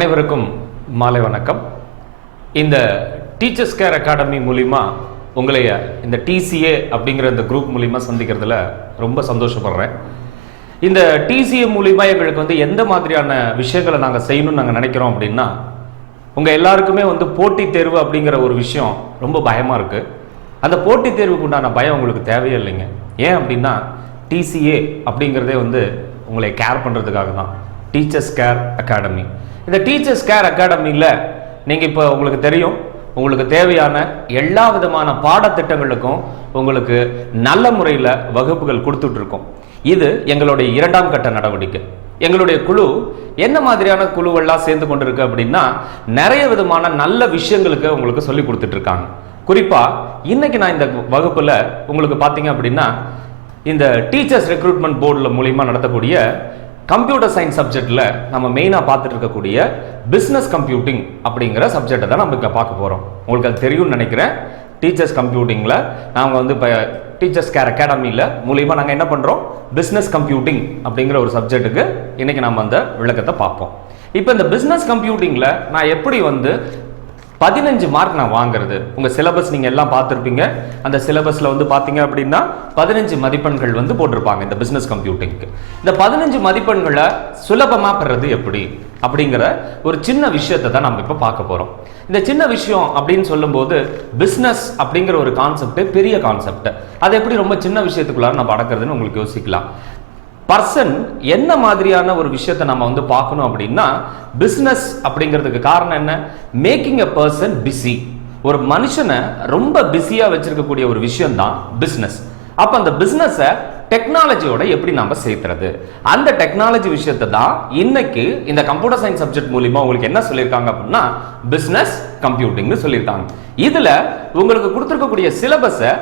அனைவருக்கும் மாலை வணக்கம். இந்த டீச்சர்ஸ் கேர் அகாடமி மூலிமா உங்களைய இந்த டிசிஏ அப்படிங்கிற இந்த குரூப் மூலிமா சந்திக்கிறதுல ரொம்ப சந்தோஷப்படுறேன். இந்த டிசிஏ மூலிமா எங்களுக்கு எந்த மாதிரியான விஷயங்களை நாங்கள் செய்யணும்னு நாங்கள் நினைக்கிறோம் அப்படின்னா, உங்கள் எல்லாருக்குமே போட்டித் தேர்வு அப்படிங்கிற ஒரு விஷயம் ரொம்ப பயமாக இருக்குது. அந்த போட்டித் தேர்வுக்கு உண்டான பயம் உங்களுக்கு தேவையே இல்லைங்க. ஏன் அப்படின்னா டிசிஏ அப்படிங்கிறதே உங்களை கேர் பண்ணுறதுக்காக தான் டீச்சர்ஸ் கேர் அகாடமி. இந்த டீச்சர்ஸ் கேர் அகாடமியில் நீங்கள் இப்போ உங்களுக்கு தெரியும், உங்களுக்கு தேவையான எல்லா விதமான பாடத்திட்டங்களுக்கும் உங்களுக்கு நல்ல முறையில் வகுப்புகள் கொடுத்துட்ருக்கோம். இது எங்களுடைய 2ஆம் கட்ட நடவடிக்கை. எங்களுடைய குழு என்ன மாதிரியான குழுவெல்லாம் சேர்ந்து கொண்டிருக்கு அப்படின்னா, நிறைய விதமான நல்ல விஷயங்களுக்கு உங்களுக்கு சொல்லி கொடுத்துட்ருக்காங்க. குறிப்பாக இன்னைக்கு நான் இந்த வகுப்பில் உங்களுக்கு பார்த்தீங்க அப்படின்னா, இந்த டீச்சர்ஸ் ரெக்ரூட்மெண்ட் போர்டில் மூலிமா நடத்தக்கூடிய கம்ப்யூட்டர் சயின்ஸ் சப்ஜெக்டில் நம்ம மெயினாக பார்த்துட்டு இருக்கக்கூடிய பிஸ்னஸ் கம்ப்யூட்டிங் அப்படிங்கிற சப்ஜெக்டை தான் நம்ம இங்கே பார்க்க போகிறோம். உங்களுக்கு அது தெரியும்னு நினைக்கிறேன். டீச்சர்ஸ் கம்ப்யூட்டிங்கில் நாங்கள் இப்போ டீச்சர்ஸ் கேர் அகாடமியில் மூலிமா நாங்கள் என்ன பண்ணுறோம், பிஸ்னஸ் கம்ப்யூட்டிங் அப்படிங்கிற ஒரு சப்ஜெக்ட்டுக்கு இன்றைக்கி நம்ம அந்த விளக்கத்தை பார்ப்போம். இப்போ இந்த பிஸ்னஸ் கம்ப்யூட்டிங்கில் நான் எப்படி 15 மார்க் நான் வாங்குறது. உங்கள் சிலபஸ் நீங்கள் எல்லாம் பார்த்துருப்பீங்க. அந்த சிலபஸில் பார்த்தீங்க அப்படின்னா 15 மதிப்பெண்கள் போட்டிருப்பாங்க இந்த பிஸ்னஸ் கம்ப்யூட்டிங்க்கு. இந்த 15 மதிப்பெண்களை சுலபமாக பெறது எப்படி அப்படிங்கிற ஒரு சின்ன விஷயத்தை தான் நம்ம இப்போ பார்க்க போகிறோம். இந்த சின்ன விஷயம் அப்படின்னு சொல்லும்போது, பிஸ்னஸ் அப்படிங்கிற ஒரு கான்செப்ட் பெரிய கான்செப்ட். அதை எப்படி ரொம்ப சின்ன விஷயத்துக்குள்ளார நம்ம அடக்கிறதுன்னு உங்களுக்கு யோசிக்கலாம். பர்சன் என்ன மாதிரியான ஒரு விஷயத்தை நம்ம பார்க்கணும் அப்படின்னா, பிஸ்னஸ் அப்படிங்கிறதுக்கு காரணம் என்ன, மேக்கிங் எ பர்சன் பிஸி. ஒரு மனுஷனை ரொம்ப பிஸியா வச்சிருக்கக்கூடிய ஒரு விஷயம் தான் பிஸ்னஸ். அப்ப அந்த பிஸ்னஸை டெக்னாலஜியோட எப்படி நாம சேர்த்துறது, அந்த டெக்னாலஜி விஷயத்தை தான் இன்னைக்கு இந்த கம்ப்யூட்டர் சயின்ஸ் சப்ஜெக்ட் மூலிமா உங்களுக்கு என்ன சொல்லியிருக்காங்க அப்படின்னா, பிஸ்னஸ் கம்ப்யூட்டிங்னு சொல்லியிருக்காங்க. இதுல உங்களுக்கு கொடுத்துருக்கக்கூடிய சிலபஸை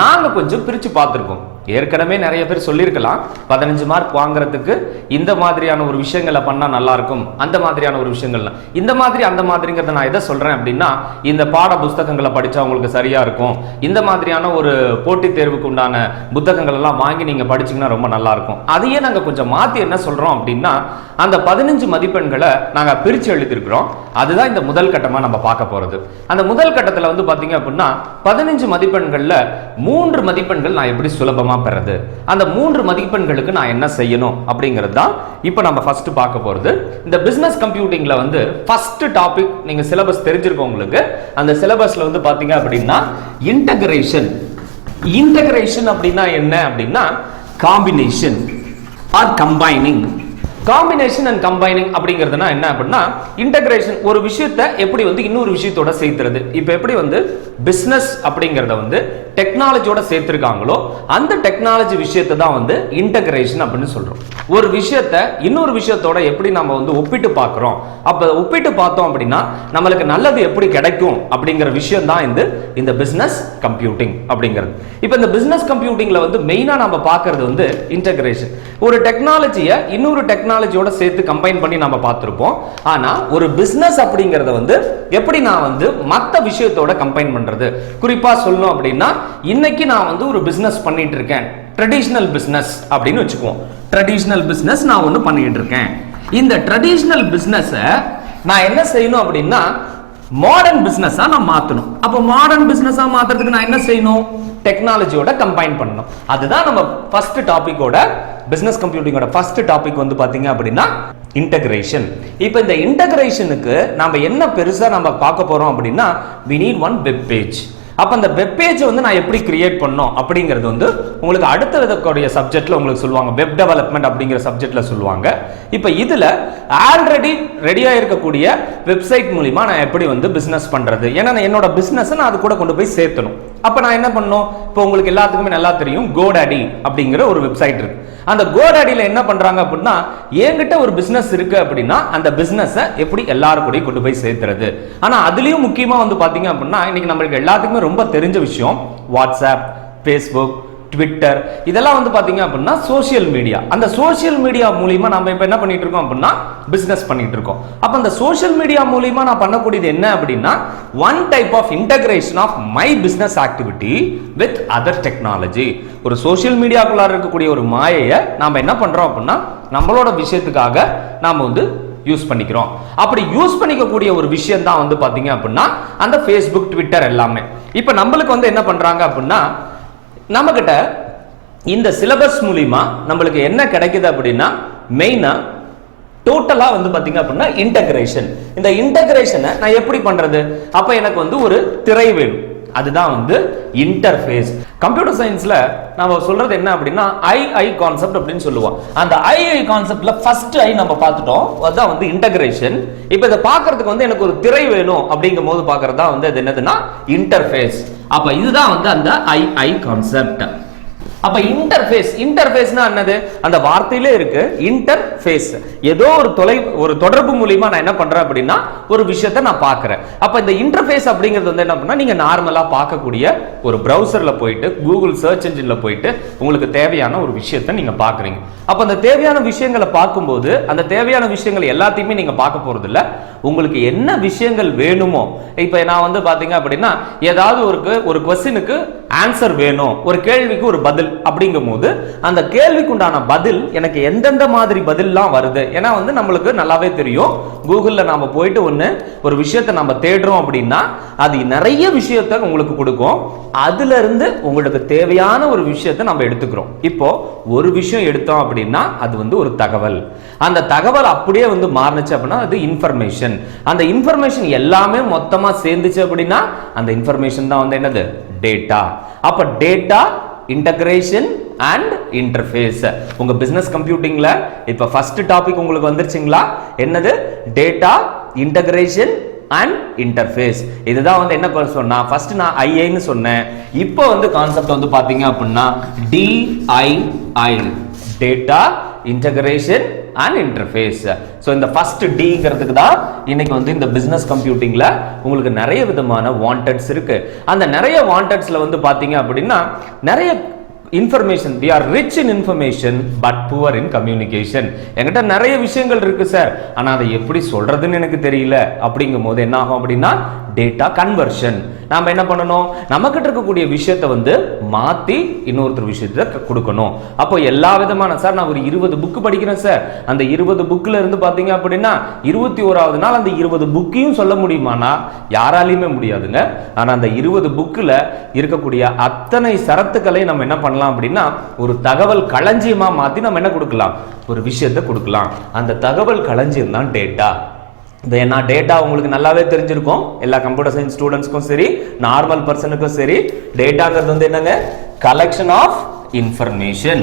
நாங்க கொஞ்சம் பிரிச்சு பார்த்துருக்கோம். ஏற்கனவே நிறைய பேர் சொல்லியிருக்கலாம், 15 மார்க் வாங்குறதுக்கு இந்த மாதிரியான ஒரு விஷயங்களை பண்ணா நல்லா இருக்கும், அந்த மாதிரியான ஒரு விஷயங்கள்லாம் இந்த மாதிரி அந்த மாதிரிங்கிறத நான் எதை சொல்றேன் அப்படின்னா, இந்த பாட புத்தகங்களை படிச்சா உங்களுக்கு சரியா இருக்கும், இந்த மாதிரியான ஒரு போட்டித் தேர்வுக்கு உண்டான புத்தகங்கள் எல்லாம் வாங்கி நீங்க படிச்சீங்கன்னா ரொம்ப நல்லா இருக்கும். அதையே நாங்க கொஞ்சம் மாத்தி என்ன சொல்றோம் அப்படின்னா, அந்த 15 மதிப்பெண்களை நாங்க பிரிச்சு எழுதியிருக்கிறோம். அதுதான் இந்த முதல் கட்டமா நம்ம பார்க்க போறது. அந்த முதல் கட்டத்துல பாத்தீங்க அப்படின்னா 15 மதிப்பெண்கள்ல 3 மதிப்பெண்கள் நான் எப்படி சுலபமா பெறது, அந்த 3 மதிப்பெண்களுக்கு நான் என்ன செய்யணும் அப்படிங்கிறது தான் இப்போ நம்ம ஃபர்ஸ்ட் பார்க்க போறது. இந்த பிசினஸ் கம்ப்யூட்டிங்ல ஃபர்ஸ்ட் டாபிக் நீங்க சிலபஸ் தெரிஞ்சிருக்கும் உங்களுக்கு. அந்த சிலபஸ்ல பாத்தீங்க அப்படின்னா இன்டகிரேஷன். இன்டகிரேஷன் அப்படின்னா என்ன அப்படின்னா, combination or combining. Combination and combining அப்படிங்கிறதுனா என்ன அப்படின்னா, இன்டகிரேஷன் ஒரு விஷயத்தை எப்படி இன்னொரு விஷயத்தோட சேர்த்துறது. இப்போ எப்படி பிசினஸ் அப்படிங்கிறத டெக்னாலஜியோட சேர்த்திருக்காங்களோ, அந்த டெக்னாலஜி விஷயத்தை தான் இன்டகிரேஷன் அப்படின்னு சொல்றோம். ஒரு விஷயத்தை இன்னொரு விஷயத்தோட எப்படி நம்ம ஒப்பிட்டு பார்க்கிறோம். அப்ப ஒப்பிட்டு பார்த்தோம் அப்படின்னா நம்மளுக்கு நல்லது எப்படி கிடைக்கும் அப்படிங்கிற விஷயம் தான் இந்த பிசினஸ் கம்ப்யூட்டிங் அப்படிங்கிறது. இப்போ இந்த பிசினஸ் கம்ப்யூட்டிங்ல மெயினா நம்ம பார்க்கிறது இன்டகிரேஷன். ஒரு டெக்னாலஜியை இன்னொரு டெக்னாலஜியோட சேர்த்து கம்பைன் பண்ணி நம்ம பார்த்திருப்போம். ஆனா ஒரு பிசினஸ் அப்படிங்கறத எப்படி நான் மத்த விஷயத்தோட கம்பைன் பண்றது. குறிப்பா சொல்லணும் அப்படின்னா, இன்னைக்கு நான் ஒரு பிசினஸ் பண்ணிட்டு இருக்கேன், ட்ரெடிஷனல் பிசினஸ் அப்படின்னு வச்சுக்குவோம். ட்ரெடிஷனல் பிசினஸ் நான் ஒன்னு பண்ணிட்டு இருக்கேன். இந்த ட்ரெடிஷனல் பிசினஸ் நான் என்ன செய்யணும் அப்படின்னா, மாடர்ன் பிசினஸா நான் மாத்தணும். அப்ப மாடர்ன் பிசினஸா மாத்துறதுக்கு நான் என்ன செய்யணும், டெக்னாலஜியோட கம்பைன் பண்ணணும். அதுதான் நம்ம ஃபர்ஸ்ட் டாபிக்கோட, பிசினஸ் கம்ப்யூட்டிங்கோட ஃபர்ஸ்ட் டாபிக் பாத்தீங்க அப்படின்னா இன்டகிரேஷன். இப்போ இந்த இன்டகிரேஷனுக்கு நாம என்ன பெருசா நம்ம பார்க்க போறோம் அப்படின்னா, we need one web page. அப்ப அந்த வெப் பேஜ் நான் எப்படி கிரியேட் பண்ணோம் அப்படிங்கிறது உங்களுக்கு அடுத்த விதக்கூடிய சப்ஜெக்ட்ல உங்களுக்கு சொல்லுவாங்க, வெப் டெவலப்மெண்ட் அப்படிங்கிற சப்ஜெக்ட்ல சொல்லுவாங்க. இப்போ இதுல ஆல்ரெடி ரெடியா இருக்கக்கூடிய வெப்சைட் மூலமா நான் எப்படி பிசினஸ் பண்றது, ஏன்னா என்னோட பிசினஸ் நான் அது கூட கொண்டு போய் சேர்த்தணும். அப்ப நான் என்ன பண்ணணும், இப்போ உங்களுக்கு எல்லாத்துக்குமே நல்லா தெரியும், GoDaddy அப்படிங்கிற ஒரு வெப்சைட் இருக்கு. அந்த GoDaddyல என்ன பண்றாங்க அப்படின்னா, என்கிட்ட ஒரு பிசினஸ் இருக்கு அப்படின்னா அந்த பிசினஸை எப்படி எல்லாரும் கூட கொண்டு போய் சேர்த்துறது. ஆனா அதுலயும் முக்கியமா பாத்தீங்க அப்படின்னா, இன்னைக்கு நம்மளுக்கு எல்லாத்துக்குமே ரொம்ப தெரிஞ்ச விஷயம் வாட்ஸ்அப், ஃபேஸ்புக், ட்விட்டர், இதெல்லாம் பாத்தீங்க அப்படின்னா சோசியல் மீடியா. அந்த சோசியல் மீடியா மூலமா நம்ம இப்ப என்ன பண்ணிட்டு இருக்கோம் அப்படின்னா பிசினஸ் பண்ணிட்டு இருக்கோம். அப்ப அந்த சோசியல் மீடியா மூலமா நான் பண்ணக்கூடியது என்ன அப்படின்னா, one type of integration of my business activity with other technology. ஒரு சோசியல் மீடியாக்குள்ளார இருக்கக்கூடிய ஒரு மாயையை நாம என்ன பண்றோம் அப்படின்னா, நம்மளோட விஷயத்துக்காக நாம யூஸ் பண்ணிக்கிறோம். அப்படி யூஸ் பண்ணிக்கக்கூடிய ஒரு விஷயம் தான் வந்து பாத்தீங்க அப்படின்னா அந்த ஃபேஸ்புக், ட்விட்டர் எல்லாமே. இப்ப நம்மளுக்கு வந்து என்ன பண்றாங்க அப்படின்னா, நம்ம கிட்ட இந்த சிலபஸ் மூலியமா நம்மளுக்கு என்ன கிடைக்குது அப்படின்னா, மெயினா டோட்டலா வந்து பாத்தீங்க அப்படின்னா இன்டகிரேஷன். இந்த இன்டகிரேஷனை நான் எப்படி பண்றது? அப்ப எனக்கு வந்து ஒரு திரை வேணும், அதுதான் வந்து இன்டர்ஃபேஸ். கம்ப்யூட்டர் சயின்ஸ்ல நாம சொல்றது என்ன அப்படின்னா ஐ கான்செப்ட் அப்படின்னு சொல்லுவோம். அந்த ஐ கான்செப்ட்ல ஃபர்ஸ்ட் ஐ நம்ம பார்த்துட்டோம், அதுதான் வந்து இன்டகிரேஷன். இப்போ இதை பார்க்கிறதுக்கு வந்து எனக்கு ஒரு திரை வேணும் அப்படிங்கும் போது பார்க்கறதா வந்து அது என்னதுன்னா இன்டர்ஃபேஸ். அப்ப இதுதான் வந்து அந்த ஐ கான்செப்ட். அப்ப இன்டர்ஃபேஸ்னா என்னது? அந்த வார்த்தையிலே இருக்கு இன்டர்ஃபேஸ். ஏதோ ஒரு தொடர்பு மூலமா நான் என்ன பண்றேன் அப்படின்னா ஒரு விஷயத்தை நான் பார்க்கிறேன். அப்ப இந்த இன்டர்ஃபேஸ் அப்படிங்கிறது வந்து என்ன பண்ணா, நீங்க நார்மலா பார்க்கக்கூடிய ஒரு பிரவுசர்ல போயிட்டு கூகுள் சர்ச் என்ஜின்ல போயிட்டு உங்களுக்கு தேவையான ஒரு விஷயத்தை நீங்க பார்க்கறீங்க. அப்ப அந்த தேவையான விஷயங்களை பார்க்கும்போது அந்த தேவையான விஷயங்கள் எல்லாத்தையுமே நீங்க பார்க்க போறது இல்ல, உங்களுக்கு என்ன விஷயங்கள் வேணுமோ. இப்ப நான் வந்து பாத்தீங்க அப்படின்னா ஏதாவது ஒரு क्वेश्चनக்கு ஆன்சர் வேணும், ஒரு கேள்விக்கு ஒரு பதில் அப்படிங்கும் போது அந்த கேள்விக்கு உண்டான பதில் எனக்கு எந்தெந்த மாதிரி பதில்லாம் வருது. ஏன்னா வந்து நம்மளுக்கு நல்லாவே தெரியும், கூகுள்ல நாம போயிட்டு ஒரு விஷயத்தை நம்ம தேடுறோம் அப்படின்னா அது நிறைய விஷயத்தை உங்களுக்கு கொடுக்கும். அதுல இருந்து உங்களுக்கு தேவையான ஒரு விஷயத்தை நம்ம எடுத்துக்கிறோம். இப்போ ஒரு விஷயம் எடுத்தோம் அப்படின்னா அது வந்து ஒரு தகவல். அந்த தகவல் அப்படியே வந்து மாறுனுச்சு அப்படின்னா அது இன்ஃபர்மேஷன். அந்த இன்ஃபர்மேஷன் எல்லாமே மொத்தமா சேர்ந்துச்சு அப்படின்னா அந்த இன்ஃபர்மேஷன் தான் வந்து என்னது? டேட்டா. அப்ப டேட்டா, இன்டகிரேஷன் அண்ட் இன்டர்ஃபேஸ். உங்க பிசினஸ் கம்ப்யூட்டிங்ல இப்ப ஃபர்ஸ்ட் டாபிக் உங்களுக்கு வந்துருச்சுங்களா? என்னது? Data, integration and interface. இதுதான் வந்து என்ன சொன்னா, ஃபர்ஸ்ட் நான் ஐஐன்னு சொன்னேன். இப்போ வந்து கான்செப்ட் வந்து பாத்தீங்க அப்படின்னா DII, data, integration and interface. So இந்த ஃபர்ஸ்ட் டிங்கிறதுக்கு தான் இன்னைக்கு வந்து இந்த பிசினஸ் கம்ப்யூட்டிங்ல உங்களுக்கு நிறைய விதமான வாண்டட்ஸ் இருக்கு. அந்த நிறைய வாண்டட்ஸ்ல வந்து பாத்தீங்க அப்படின்னா நிறைய information, we are rich in information but poor in communication. என்கிட்ட நிறைய விஷயங்கள் இருக்கு சார், ஆனா அதை எப்படி சொல்றதுன்னு எனக்கு தெரியல. அப்படிங்கும் போது என்ன ஆகும் அப்படின்னா டேட்டா கன்வர்ஷன். நாம என்ன பண்ணணும், நமக்கிட்ட இருக்கக்கூடிய விஷயத்தை வந்து மாத்தி இன்னொருத்தர் விஷயத்தை கொடுக்கணும். அப்போ எல்லா விதமான, சார் நான் ஒரு 20 புக் படிக்கிறேன் சார், அந்த 20 புக்ல இருந்து பாத்தீங்க அப்படின்னா 21வது நாள் அந்த 20 புக்கையும் சொல்ல முடியுமானா யாராலையுமே முடியாதுங்க. ஆனா அந்த 20 புக்ல இருக்கக்கூடிய அத்தனை சரத்துக்களை நம்ம என்ன பண்ணலாம் அப்படின்னா ஒரு தகவல் களஞ்சியமா மாத்தி நம்ம என்ன கொடுக்கலாம், ஒரு விஷயத்தை கொடுக்கலாம். அந்த தகவல் களஞ்சியம் தான் டேட்டா. ஏன்னா டேட்டா உங்களுக்கு நல்லாவே தெரிஞ்சிருக்கும், எல்லா கம்ப்யூட்டர் சயின்ஸ் ஸ்டூடெண்ட்ஸ்க்கும் சரி நார்மல் பர்சனுக்கும் சரி. டேட்டாங்கிறது வந்து என்னங்க? Collection of information.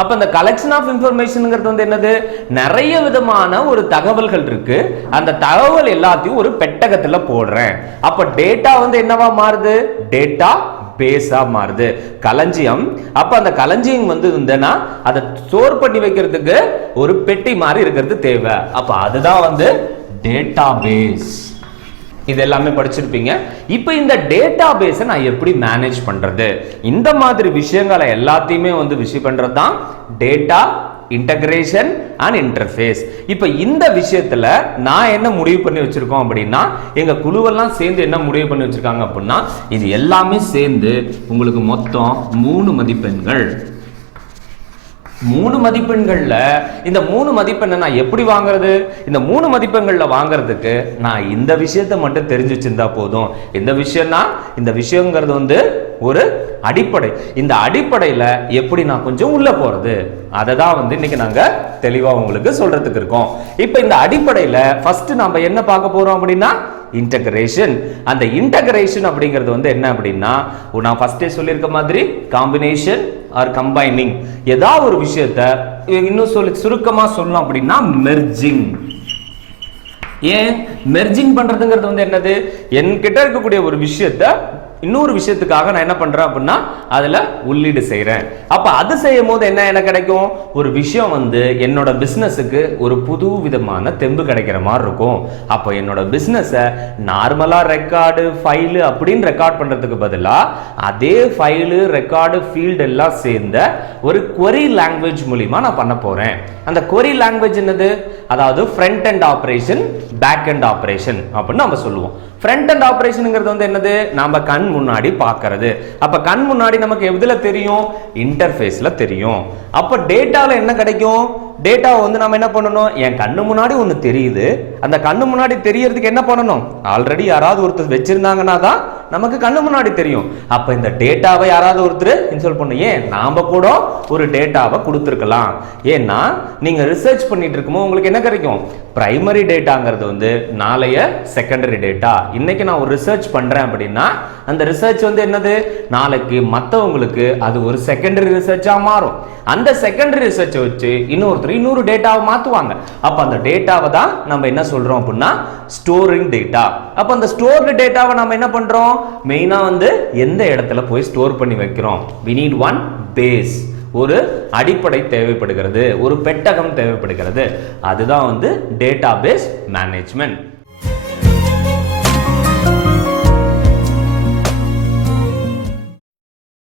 அப்ப இந்த கலெக்ஷன் ஆஃப் இன்ஃபர்மேஷன்ங்கிறது வந்து என்னது? நிறைய விதமான ஒரு தகவல்கள் இருக்கு, அந்த தகவல் எல்லாத்தையும் ஒரு பெட்டகத்துல போடுறேன். அப்ப டேட்டா வந்து என்னவா மாறுது? டேட்டா பேஸா மாறுது, களஞ்சியம். அப்ப அந்த களஞ்சியம் வந்து இருந்தனா அதை ஸ்டோர் பண்ணி வைக்கிறதுக்கு ஒரு பெட்டி மாதிரி இருக்கிறது தேவை. அப்ப அதுதான் வந்து டேட்டா பேஸ். இது எல்லாமே படிச்சிருப்பீங்க. இப்போ இந்த டேட்டா பேஸை நான் எப்படி மேனேஜ் பண்றது, இந்த மாதிரி விஷயங்களை எல்லாத்தையுமே வந்து விஷயம் பண்றது தான் டேட்டா, இன்டகிரேஷன் அண்ட் இன்டர்ஃபேஸ். இப்போ இந்த விஷயத்துல நான் என்ன முடிவு பண்ணி வச்சிருக்கோம் அப்படின்னா, எங்க குழுவெல்லாம் சேர்ந்து என்ன முடிவு பண்ணி வச்சிருக்காங்க அப்படின்னா, இது எல்லாமே சேர்ந்து உங்களுக்கு மொத்தம் 3 மதிப்பெண்கள். 3 மதிப்பெண்கள்ல இந்த 3 மதிப்பெண்ணை நான் எப்படி வாங்குறது? இந்த 3 மதிப்பெண்கள்ல வாங்குறதுக்கு நான் இந்த விஷயத்தை மட்டும் தெரிஞ்சு வச்சிருந்தா போதும். இந்த விஷயம்னா, இந்த விஷயங்கிறது வந்து ஒரு அடிப்படை. இந்த அடிப்படையில எப்படி நான் கொஞ்சம் உள்ள போறது, அதை தான் வந்து இன்னைக்கு நாங்க தெளிவா உங்களுக்கு சொல்றதுக்கு இருக்கோம். இப்போ இந்த அடிப்படையில ஃபர்ஸ்ட் நாம என்ன பார்க்க போறோம் அப்படின்னா இன்டகிரேஷன். அந்த இன்டகிரேஷன் அப்படிங்கிறது வந்து என்ன அப்படின்னா, நான் ஃபர்ஸ்டே சொல்லியிருக்க மாதிரி காம்பினேஷன் ஆர் கம்பைனிங். ஏதாவது ஒரு விஷயத்தை இன்னும் சுருக்கமா சொல்லணும் அப்படின்னா மெர்ஜிங். ஏன் மெர்ஜிங் பண்றதுங்கிறது வந்து என்னது? என்கிட்ட இருக்கக்கூடிய ஒரு விஷயத்தை இன்னொரு விஷயத்துக்காக நான் என்ன பண்றேன் அப்படின்னா அதுல உள்ளீடு செய்யறேன். அப்ப அது செய்யும் போது என்ன கிடைக்கும்? ஒரு விஷயம் வந்து என்னோட பிசினஸுக்கு ஒரு புது விதமான தெம்பு கிடைக்கிற மாதிரி இருக்கும். அப்ப என்னோட பிசினஸ நார்மலா ரெக்கார்டு, ஃபைலு அப்படின்னு ரெக்கார்ட் பண்றதுக்கு பதிலா அதே ஃபைலு, ரெக்கார்டு, ஃபீல்டு எல்லாம் சேர்ந்த ஒரு query லாங்குவேஜ் மூலமா நான் பண்ண போறேன். அந்த query லாங்குவேஜ் என்னது? அதாவது front end operation, back end operation அப்படின்னு நம்ம சொல்லுவோம். ஃப்ரண்ட் எண்ட் ஆபரேஷன்ங்கிறது வந்து என்னது? நாம கண் முன்னாடி பார்க்கிறது. அப்ப கண் முன்னாடி நமக்கு எதுல தெரியும்? இன்டர்ஃபேஸ்ல தெரியும். அப்ப டேட்டால என்ன கிடைக்கும்? டேட்டாவை வந்து நம்ம என்ன பண்ணணும், என் கண்ணு முன்னாடி ஒன்று தெரியுது, அந்த கண்ணு முன்னாடி தெரியறதுக்கு என்ன பண்ணணும், ஆல்ரெடி யாராவது ஒருத்தர் வச்சிருந்தாங்கன்னா தான் நமக்கு கண்ணு முன்னாடி தெரியும். அப்ப இந்த டேட்டாவை யாராவது ஒருத்தர் இன்ஸ்டால் பண்ணணும். ஏன் நாம கூட ஒரு டேட்டாவை கொடுத்துருக்கலாம். ஏன்னா நீங்க ரிசர்ச் பண்ணிட்டு இருக்கும்போது உங்களுக்கு என்ன கிடைக்கும், பிரைமரி டேட்டாங்கிறது வந்து நாளைய செகண்டரி டேட்டா. இன்னைக்கு நான் ஒரு ரிசர்ச் பண்றேன் அப்படின்னா அந்த ரிசர்ச் வந்து என்னது, நாளைக்கு மற்றவங்களுக்கு அது ஒரு செகண்டரி ரிசர்ச்சா மாறும். அந்த செகண்டரி ரிசர்ச்சை வச்சு இன்னொருத்தர் இன்னொரு டேட்டாவை மாத்துவாங்க. அப்ப அந்த டேட்டாவை தான் நம்ம என்ன சொல்றோம் அப்படின்னா ஸ்டோரிங் டேட்டா. அப்ப அந்த ஸ்டோர்டு டேட்டாவை நம்ம என்ன பண்றோம், மெயினா வந்து எந்த இடத்துல போய் ஸ்டோர் பண்ணி வைக்கிறோம். we need one base, ஒரு அடிப்படை தேவைப்படுகிறது, ஒரு பெட்டகம் தேவைப்படுகிறது. அதுதான் வந்து டேட்டாபேஸ் மேனேஜ்மெண்ட்.